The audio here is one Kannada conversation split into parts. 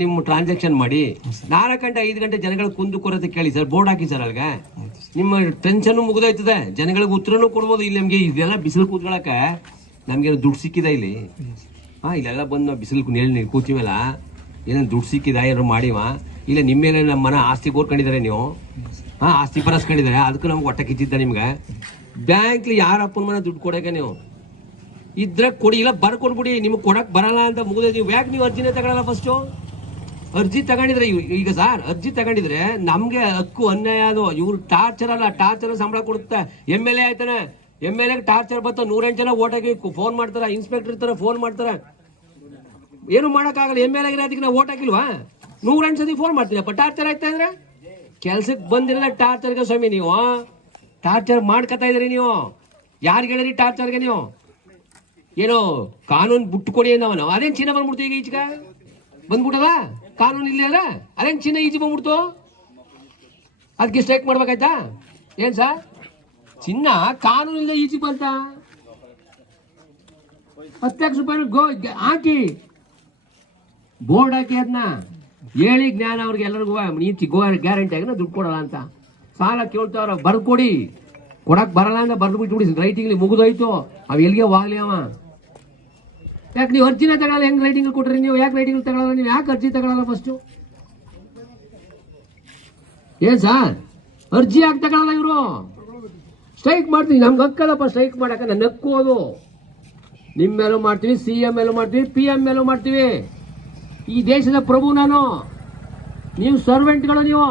ನಿಮ್ಮ ಟ್ರಾನ್ಸಾಕ್ಷನ್ ಮಾಡಿ 4 ಗಂಟೆ 5 ಗಂಟೆ ಜನಗಳ ಕುಂದು ಕೊರತೆ ಕೇಳಿ ಸರ್, ಬೋರ್ಡ್ ಹಾಕಿ ಸರ್. ಅಲ್ಗ ನಿಮ್ಮ ಟೆನ್ಷನ್ ಮುಗಿದೋಯ್ತದೆ, ಜನಗಳಿಗೆ ಉತ್ತರನೂ ಕೊಡ್ಬೋದು. ಇಲ್ಲಿ ನಮಗೆ ಇದೆಲ್ಲ ಬಿಸಿಲು ಕೂತ್ಕೊಳಕ ನಮ್ಗೆ ದುಡ್ಡು ಸಿಕ್ಕಿದ ಇಲ್ಲಿ? ಇಲ್ಲೆಲ್ಲ ಬಂದು ನಾವು ಬಿಸಿಲು ನೀರು ಕೂತೀವಲ್ಲ, ಏನೋ ದುಡ್ಡು ಸಿಕ್ಕಿದ ಏನಾರು ಮಾಡಿವ? ಇಲ್ಲ ನಿಮ್ಮ ಮೇಲೆ ನಮ್ಮ ಮನ ಆಸ್ತಿ ಕೋರ್ಕೊಂಡಿದ್ದಾರೆ ನೀವು, ಆಸ್ತಿ ಪರಸ್ಕೊಂಡಿದ್ದಾರೆ, ಅದಕ್ಕೂ ನಮ್ಗೆ ಹೊಟ್ಟೆ ಕಿಚ್ಚಿದ್ದ ನಿಮ್ಗೆ. ಬ್ಯಾಂಕ್ಲಿ ಯಾರಪ್ಪನ ಮನೆ ದುಡ್ಡು ಕೊಡೋಕೆ ನೀವು ಇದ್ರೆ ಕೊಡಿ, ಇಲ್ಲ ಬರ್ಕೊಡ್ಬಿಡಿ. ನಿಮ್ಗೆ ಕೊಡಕ್ ಬರಲ್ಲ ಅಂತ ಮುಗಿದ ನೀವು ಯಾಕೆ ನೀವು ಅರ್ಜಿನೇ ತಗೊಳಲ್ಲ? ಫಸ್ಟು ಅರ್ಜಿ ತಗೊಂಡಿದ್ರೆ ಈಗ ಸರ್, ಅರ್ಜಿ ತಗೊಂಡಿದ್ರೆ ನಮ್ಗೆ ಹಕ್ಕು ಅನ್ಯಾಯ ಅದು. ಇವ್ರು ಟಾರ್ಚರ್ ಅಲ್ಲ, ಟಾರ್ಚರ್ ಸಂಬಳ ಕೊಡುತ್ತೆ. MLA ಆಯ್ತಾನೆ, MLA ಟಾರ್ಚರ್ ಬತ್ತ 108 ಜನ ಓಟಾಗಿ ಫೋನ್ ಮಾಡ್ತಾರ, ಇನ್ಸ್ಪೆಕ್ಟರ್ ಇರ್ತಾರ ಫೋನ್ ಮಾಡ್ತಾರ, ಏನು ಮಾಡಕ್ಕಾಗಲ್ಲ. MLA ಅದಕ್ಕೆ ನಾವು ಓಟ್ ಹಾಕಿಲ್ವಾ? 108 ಸತಿ ಫೋನ್ ಮಾಡ್ತೀನಪ್ಪ. ಟಾರ್ಚರ್ ಆಯ್ತಾ ಅಂದ್ರೆ ಕೆಲ್ಸಕ್ಕೆ ಬಂದಿರೋದ ಟಾರ್ಚರ್ಗೆ ಸ್ವಾಮಿ. ನೀವು ಟಾರ್ಚರ್ ಮಾಡ್ಕೊತಾ ಇದ್ರಿ. ನೀವು ಯಾರಿಗೆ ಹೇಳಿರಿ ಟಾರ್ಚರ್ಗೆ? ನೀವು ಏನೋ ಕಾನೂನು ಬಿಟ್ಟು ಕೊಡಿ ಅಂದವ. ನಾವು ಅದೇನು ಚಿನ್ನ ಬಂದ್ಬಿಡ್ತು ಈಗ ಈಚೆಗ ಬಂದ್ಬಿಟ್ಟದ ಕಾನೂನು ಇಲ್ಲ ಅಲ್ಲ, ಅದೇನು ಚಿನ್ನ ಈಚೆ ಬಂದ್ಬಿಡ್ತು, ಅದಕ್ಕೆ ಸ್ಟ್ರೈಕ್ ಮಾಡ್ಬೇಕಾಯ್ತಾ ಏನ್ ಸರ್? ಚಿನ್ನ ಕಾನೂನು ಇಲ್ಲ ಈಚೆ ಬಂತ 10 ಲಕ್ಷ ರೂಪಾಯಿ ಹಾಕಿ ಬೋರ್ಡ್ ಹಾಕಿ ಅದನ್ನ ಹೇಳಿ ಜ್ಞಾನ ಅವ್ರಿಗೆ ಎಲ್ಲರಿಗೂ ಈಚೆ ಗ್ಯಾರಂಟಿ ಆಗಿ ದುಡ್ಡು ಕೊಡಲ್ಲ ಅಂತ ಸಾಲ ಕೇಳ್ತಾವ್ರ. ಬರ್ಕೊಡಿ, ಕೊಡಕ್ ಬರಲ್ಲ ಅಂತ ಬರ್ದು ಬಿಟ್ಬಿಡಿ. ರೈಟಿಂಗ್ಲಿ ಮುಗಿದೋಯ್ತು, ಅವ್ ಎಲ್ಲಿಗೆ ಹೋಗ್ಲಿ ಅವ. ಯಾಕೆ ನೀವು ಅರ್ಜಿನ ತಗೊಳ್ಳಲ್ಲ? ಹೆಂಗ್ ರೈಟಿಂಗ್ ಕೊಟ್ರಿ ನೀವು? ಯಾಕೆ ರೈಟಿಂಗ್ ತಗೊಳ್ಳಲ್ಲ? ನೀವು ಯಾಕೆ ಅರ್ಜಿ ತಗೊಳ್ಳಲ್ಲ? ಫಸ್ಟು ಏನ್ ಸರ್, ಅರ್ಜಿ ಯಾಕೆ ತಗೊಳ್ಳಲ್ಲ ಇವರು? ಸ್ಟ್ರೈಕ್ ಮಾಡ್ತೀವಿ, ನಮ್ಗೆ ಹಕ್ಕದಪ್ಪ ಸ್ಟ್ರೈಕ್ ಮಾಡಕ. ನನ್ನ ಹಕ್ಕು ಅದು. ನಿಮ್ಮ ಮೇಲೂ ಮಾಡ್ತೀವಿ, CM ಮೇಲೂ ಮಾಡ್ತೀವಿ, PM ಮೇಲೂ ಮಾಡ್ತೀವಿ. ಈ ದೇಶದ ಪ್ರಭು ನಾನು, ನೀವು ಸರ್ವೆಂಟ್ಗಳು. ನೀವು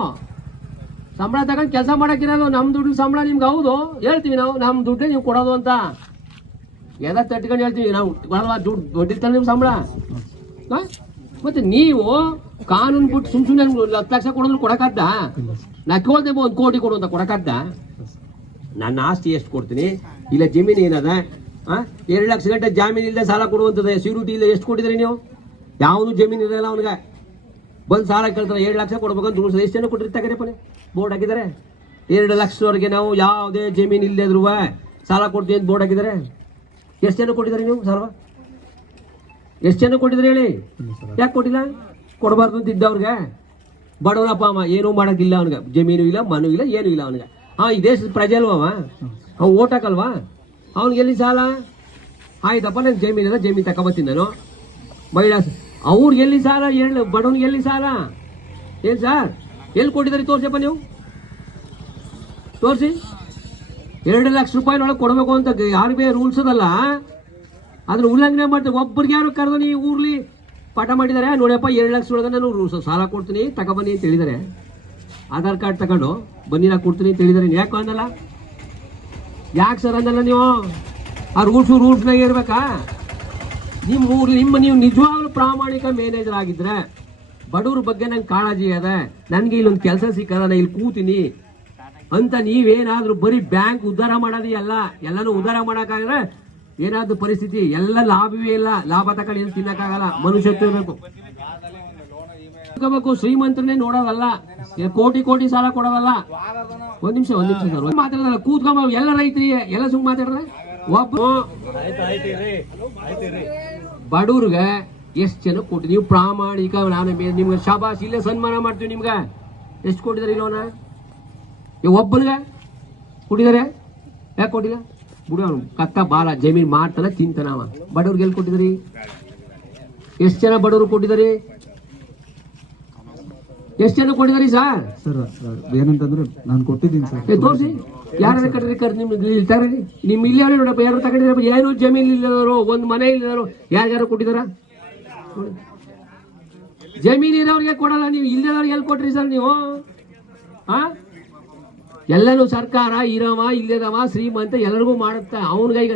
ಸಂಬಳ ತಗೊಂಡು ಕೆಲಸ ಮಾಡಕ್ಕಿರೋದು. ನಮ್ಮ ದುಡ್ಡು ಸಂಬಳ ನಿಮ್ಗೆ ಹೌದು ಹೇಳ್ತೀವಿ ನಾವು, ನಮ್ಮ ದುಡ್ಡೇ ನೀವು ಕೊಡೋದು ಅಂತ ಎಲ್ಲ ತಟ್ಕೊಂಡು ಹೇಳ್ತೀವಿ ನಾವು. ದುಡ್ಡು ದೊಡ್ಡಿರ್ತಾರೆ ನಿಮ್ಮ ಸಂಬಳ. ಮತ್ತೆ ನೀವು ಕಾನೂನು ಬಿಟ್ಟು ಸುಮ್ಮನೆ 10 ಲಕ್ಷ ಕೊಡೋದ್ರು ಕೊಡಕದ್ದ? ನಾ ಕೇಳ್ದೆ 1 ಕೋಟಿ ಕೊಡು ಅಂತ ಕೊಡಕದ್ದ? ನನ್ನ ಆಸ್ತಿ ಎಷ್ಟು ಕೊಡ್ತೀನಿ? ಇಲ್ಲ ಜಮೀನು ಏನದ? 2 ಲಕ್ಷ ಗಂಟೆ ಜಾಮೀನು ಇಲ್ಲದೆ ಸಾಲ ಕೊಡುವಂಥದ್ದು, ಸೀರುಟಿ ಇಲ್ಲ. ಎಷ್ಟು ಕೊಟ್ಟಿದ್ರಿ ನೀವು? ಯಾವುದು ಜಮೀನು ಇರಲ್ಲ ಅವನಿಗೆ. ಬಂದು ಸಾಲ ಕೇಳ್ತಾರೆ, 2 ಲಕ್ಷ ಕೊಡ್ಬೇಕಂತ ರೂಲ್ಸ್. ಎಷ್ಟು ಜನ ಕೊಟ್ಟಿರ್ತಾರೆ ಪನೆ? ಬೋರ್ಡ್ ಹಾಕಿದ್ದಾರೆ 2 ಲಕ್ಷದವರೆಗೆ ನಾವು ಯಾವುದೇ ಜಮೀನು ಇಲ್ಲದ್ರು ಸಾಲ ಕೊಡ್ತೀವಿ ಅಂತ ಬೋರ್ಡ್ ಹಾಕಿದ್ದಾರೆ. ಎಷ್ಟು ಜನ ಕೊಟ್ಟಿದ್ದಾರೆ ನೀವು ಸಾಲ? ಎಷ್ಟು ಜನ ಕೊಟ್ಟಿದ್ರಿ ಹೇಳಿ? ಯಾಕೆ ಕೊಟ್ಟಿಲ್ಲ? ಕೊಡಬಾರ್ದು ಅಂತ ಇದ್ದವ್ರಿಗೆ. ಬಡವನಪ್ಪ ಅಮ್ಮ, ಏನೂ ಮಾಡೋಕ್ಕಿಲ್ಲ ಅವನಿಗೆ, ಜಮೀನು ಇಲ್ಲ, ಮನು ಇಲ್ಲ, ಏನೂ ಇಲ್ಲ ಅವನಿಗೆ. ಈ ದೇಶದ ಪ್ರಜೆ ಅಲ್ವ ಅವ್ನು? ಓಟ್ ಹಾಕಲ್ವಾ? ಅವ್ನಿಗೆ ಎಲ್ಲಿ ಸಾಲ? ಆಯ್ತಪ್ಪ, ನಾನು ಜಮೀನಿಲ್ಲ, ಜಮೀನು ತಗೊಬತ್ತೀನಿ ನಾನು. ಮಹಿಳಾ ಅವ್ರಿಗೆ ಎಲ್ಲಿ ಸಾಲ? ಬಡವನಿಗೆ ಎಲ್ಲಿ ಸಾಲ? ಏನು ಸರ್, ಎಲ್ಲಿ ಕೊಟ್ಟಿದ್ದಾರೆ? ತೋರಿಸಪ್ಪ ನೀವು, ತೋರಿಸಿ. 2 ಲಕ್ಷ ರೂಪಾಯಿನೊಳಗೆ ಕೊಡಬೇಕು ಅಂತ ಯಾರಿಗೆ ರೂಲ್ಸ್ ಅದಲ್ಲ, ಅದನ್ನ ಉಲ್ಲಂಘನೆ ಮಾಡ್ತಾರೆ. ಒಬ್ಬರಿಗೆ ಯಾರು ಕರೆದು ನೀವು ಊರ್ಲಿ ಪಾಠ ಮಾಡಿದ್ದಾರೆ, ನೋಡಪ್ಪ 2 ಲಕ್ಷ ಒಳಗೆ ನಾನು ಸಾಲ ಕೊಡ್ತೀನಿ, ತಗೊಬನ್ನಿ ಅಂತ ಹೇಳಿದ್ದಾರೆ. ಆಧಾರ್ ಕಾರ್ಡ್ ತಗೊಂಡು ಬನ್ನಿ, ನಾ ಕೊಡ್ತೀನಿ ಅಂತ ಹೇಳಿದ್ದಾರೆ. ಯಾಕೆ ಅನ್ನಲ್ಲ? ಯಾಕೆ ಸರ್ ಅನ್ನಲ್ಲ ನೀವು? ಆ ರೂಲ್ಸ್ನಾಗ ಇರ್ಬೇಕಾ? ನೀವು ನಿಜವಾಗ್ಲೂ ಪ್ರಾಮಾಣಿಕ ಮ್ಯಾನೇಜರ್ ಆಗಿದ್ರೆ, ಬಡವ್ರ ಬಗ್ಗೆ ನಂಗೆ ಕಾಳಜಿ ಅದ, ನನಗೆ ಇಲ್ಲೊಂದು ಕೆಲಸ ಸಿಕ್ಕದ, ನಾನು ಇಲ್ಲಿ ಕೂತೀನಿ ಅಂತ ನೀವೇನಾದ್ರೂ ಬರೀ ಬ್ಯಾಂಕ್ ಉದ್ಧಾರ ಮಾಡೋದೇ ಅಲ್ಲ, ಎಲ್ಲನೂ ಉದ್ಧಾರ ಮಾಡೋಕ್ಕಾಗಲ್ಲ. ಏನಾದ್ರು ಪರಿಸ್ಥಿತಿ ಎಲ್ಲ ಲಾಭವೇ ಇಲ್ಲ, ಲಾಭ ತಗೊಂಡು ಏನು ತಿನ್ನಕ್ಕಾಗಲ್ಲ. ಮನುಷ್ಯತ್ವ ಇರಬೇಕು. ಶ್ರೀಮಂತರನ್ನೇ ನೋಡೋದಲ್ಲ, ಕೋಟಿ ಕೋಟಿ ಸಾಲ ಕೊಡೋದಲ್ಲ. ಒಂದ್ ನಿಮಿಷ ಸರ್, ಮಾತಾಡೋದಲ್ಲ, ಕೂತ್ಕೊಂಬ. ಎಲ್ಲ ರೈತರಿಗೆ ಎಲ್ಲ ಸುಮ್ಮನೆ ಮಾತಾಡ್ರೆ ಒಬ್ಬ ಬಡವ್ರಿಗೆ ಎಷ್ಟು ಜನ ಕೊಟ್ಟು ನೀವು ಪ್ರಾಮಾಣಿಕ. ನಾನು ನಿಮ್ಗೆ ಶಾಬಾಸ್, ಇಲ್ಲೇ ಸನ್ಮಾನ ಮಾಡ್ತೀವಿ ನಿಮ್ಗೆ. ಎಷ್ಟು ಕೊಟ್ಟಿದ್ದಾರೆ ಲೋನ? ಒಬ್ಬನಿಗೆ ಕೊಟ್ಟಿದ್ದಾರೆ? ಯಾಕೆ ಕೊಟ್ಟಿಲ್ಲ? ಬಿಡು, ಅವನು ಕತ್ತ ಬಾಲ ಜಮೀನು ಮಾಡ್ತಾನೆ, ತಿಂತಾನ. ಬಡವ್ರಿಗೆ ಎಲ್ಲಿ ಕೊಟ್ಟಿದ್ರಿ? ಎಷ್ಟು ಜನ ಬಡವರು ಕೊಟ್ಟಿದ್ದಾರೆ? ಎಷ್ಟು ಜನ ಕೊಟ್ಟಿದ್ದಾರೆ ಸರ್? ಏನಂತಂದ್ರೆ ನಾನು ಕೊಟ್ಟಿದ್ದೀನಿ ಸರ್. ತೋರಿಸಿ, ಯಾರು ಕಟ್ಟಿರಿ? ನಿಮ್ಗೆ ಇಲ್ತಾರೆ ನಿಮ್ಮ ಇಲ್ಲೇ ನೋಡಪ್ಪ, ಯಾರು ತಗೊಂಡಿದ್ದಾರೆ? ಏನು ಜಮೀನು ಇಲ್ಲದವರು, ಒಂದು ಮನೆ ಇಲ್ಲದವರು ಯಾರ್ಯಾರು ಕೊಟ್ಟಿದಾರ? ಜಮೀನು ಇರೋರಿಗೆ ಕೊಡಲ್ಲ, ನೀವು ಇಲ್ಲದವ್ರಿಗೆ ಎಲ್ಲಿ ಕೊಟ್ರಿ ಸರ್ ನೀವು? ಎಲ್ಲನೂ ಸರ್ಕಾರ ಇರವ ಇಲ್ಲದವ ಶ್ರೀಮಂತ ಎಲ್ಲರಿಗೂ ಮಾಡುತ್ತೆ. ಅವ್ನಿಗೆ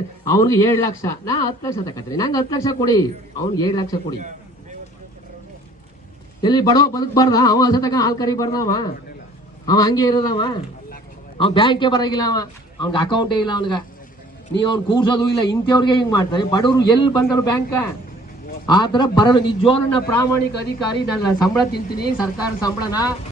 7 ಲಕ್ಷ, ನಾ 10 ಲಕ್ಷ ತಗೋತೀನಿ, ನಂಗೆ 10 ಲಕ್ಷ ಕೊಡಿ, ಅವ್ನಿಗೆ 7 ಲಕ್ಷ ಕೊಡಿ. ಎಲ್ಲಿ ಬಡವ ಬದುಕಬಾರ್ದ? ಅವ ಹಸ ತಗ ಹಾಲು ಕರಿಬಾರ್ದವ, ಅವ ಹಂಗೆ ಇರೋದವ. ಅವ್ನು ಬ್ಯಾಂಕೇ ಬರೋಗಿಲ್ಲ, ಅವ್ನಿಗೆ ಅಕೌಂಟೇ ಇಲ್ಲ ಅವನಿಗೆ. ನೀವು ಅವ್ನು ಕೂರ್ಸೋದು ಇಲ್ಲ. ಇಂಥವ್ರಿಗೆ ಹಿಂಗೆ ಮಾಡ್ತಾರೆ. ಬಡವರು ಎಲ್ಲಿ ಬಂದರು ಬ್ಯಾಂಕ? ಆ ಥರ ಬರೋದು ನಿಜವಾಗ್ಲೂ ಪ್ರಾಮಾಣಿಕ ಅಧಿಕಾರಿ. ನಾನು ಸಂಬಳ ತಿಂತೀನಿ, ಸರ್ಕಾರ ಸಂಬಳನ